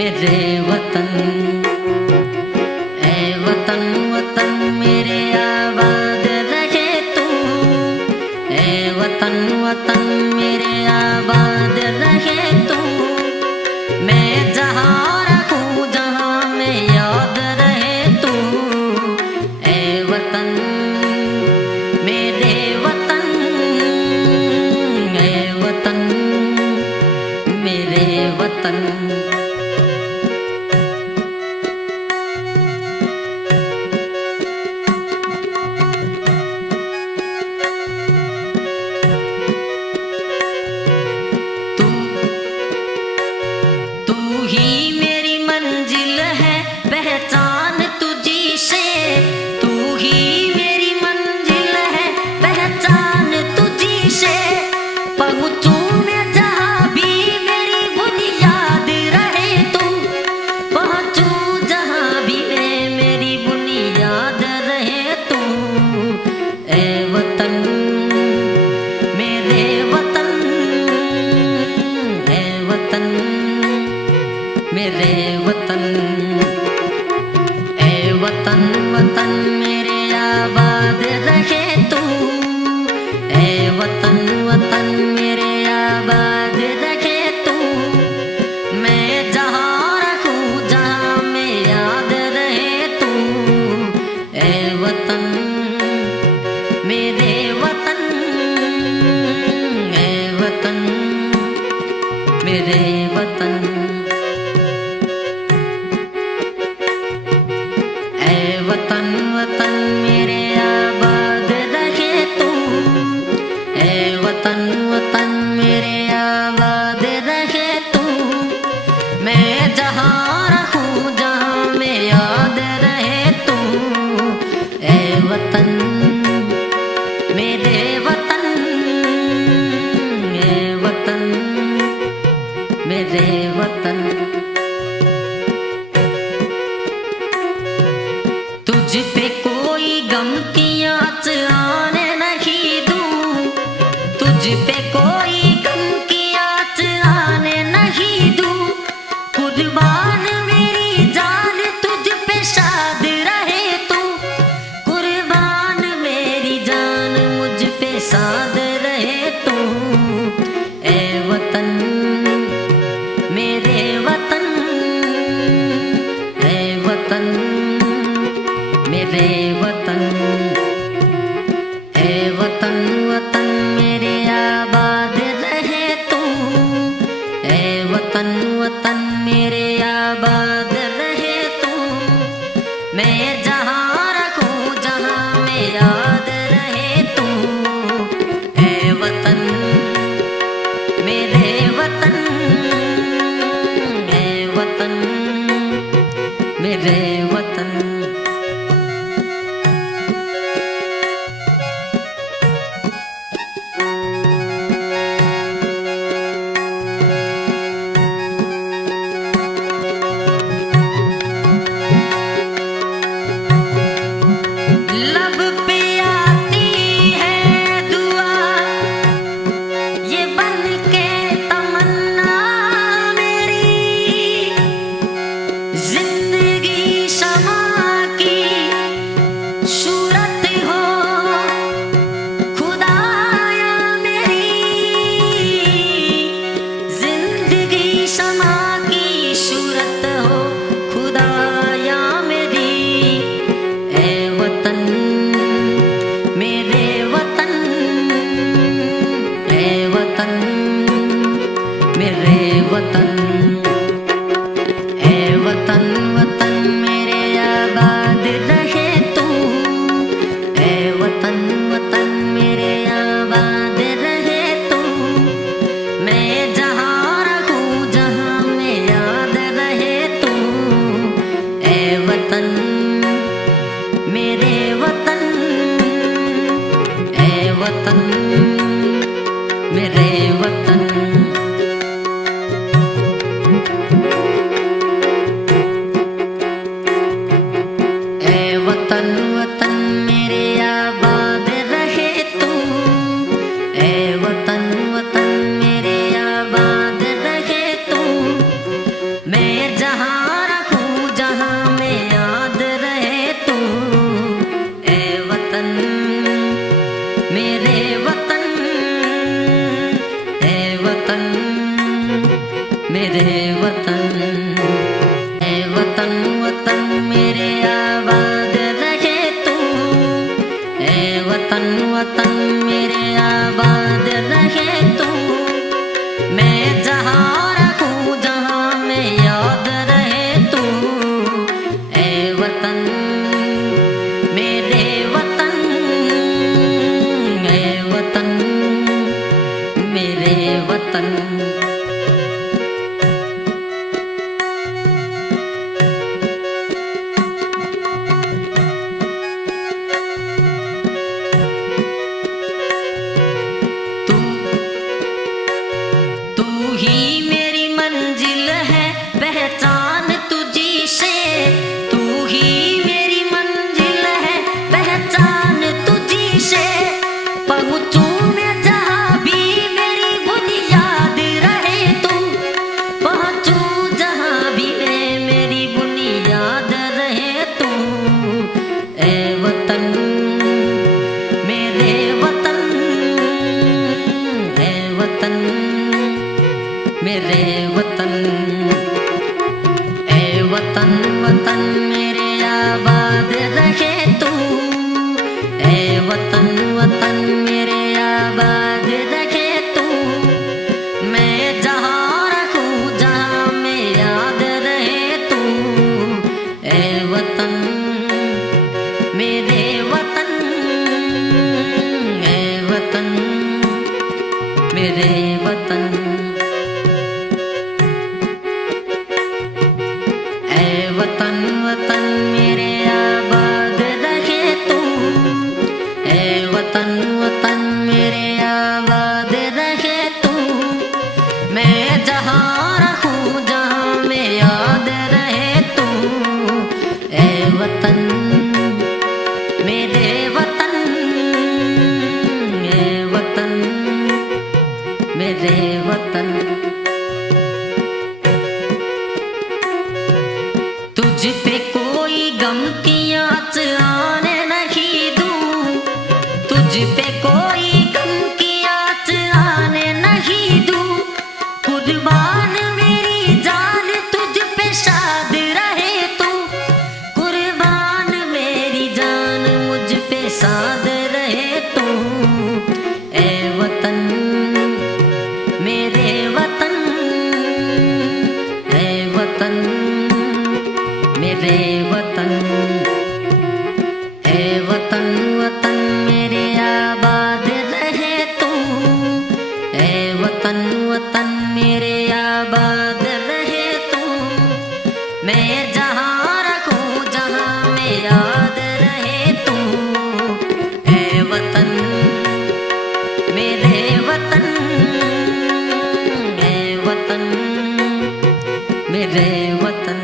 मेरे वतन, ए वतन वतन मेरे आबाद रहे तू, ए वतन वतन मेरे आबाद रहे तू। मैं जहाँ रहूँ जहाँ में याद रहे तू, ए वतन मेरे वतन, ए वतन मेरे वतन। मेरे वतन, ए वतन वतन मेरे आबाद रहे तू, ए वतन वतन मेरे आबाद रहे तू। मैं जहाँ रहूँ जहाँ में याद रहे तू, ए वतन मेरे वतन, ए वतन मेरे वतन। वतन वतन मेरे आबाद रहे तू, ए वतन वतन मेरे आबाद रहे तू। मैं जहाँ रहूँ जहाँ में याद रहे तू, ए वतन मेरे वतन, ए वतन मेरे वतन। तुझ पे कोई गम की आँच आने नहीं दूँ, तुझ पे कोई गम की आँच आने नहीं दूँ। कुर्बान मेरी जान तुझ पे शाद रहे तू, कुर्बान मेरी जान मुझ पे शाद रहे तू। ए वतन मेरे वतन, ए वतन मेरे वतन, ए वतन वतन मेरे आबाद रहे तू, ए वतन वतन मेरे आबाद रहे तू। मैं जहाँ रहूँ जहाँ में याद रहे तू, ए वतन मेरे वतन, ए वतन मेरे वतन। जिंदगी तुझ पे कोई गम की आँच आने नहीं दूं, तुझ पे कोई गम की आँच आने नहीं दूं। कुर्बान मेरी जान तुझ पे शाद रहे तू, कुर्बान मेरी जान मुझ पे शाद रहे तू। ए वतन मेरे वतन, ए वतन मेरे वतन, ए वतन वतन मेरे आबाद रहे तू, ए वतन वतन मेरे आबाद रहे तू। मैं जहाँ रखूँ जहाँ में याद रहे तू। ए वतन मेरे वतन, ए वतन मेरे वतन।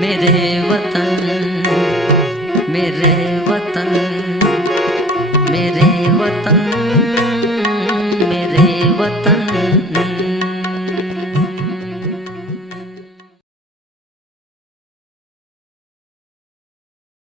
मेरे वतन, मेरे वतन, मेरे वतन, मेरे वतन।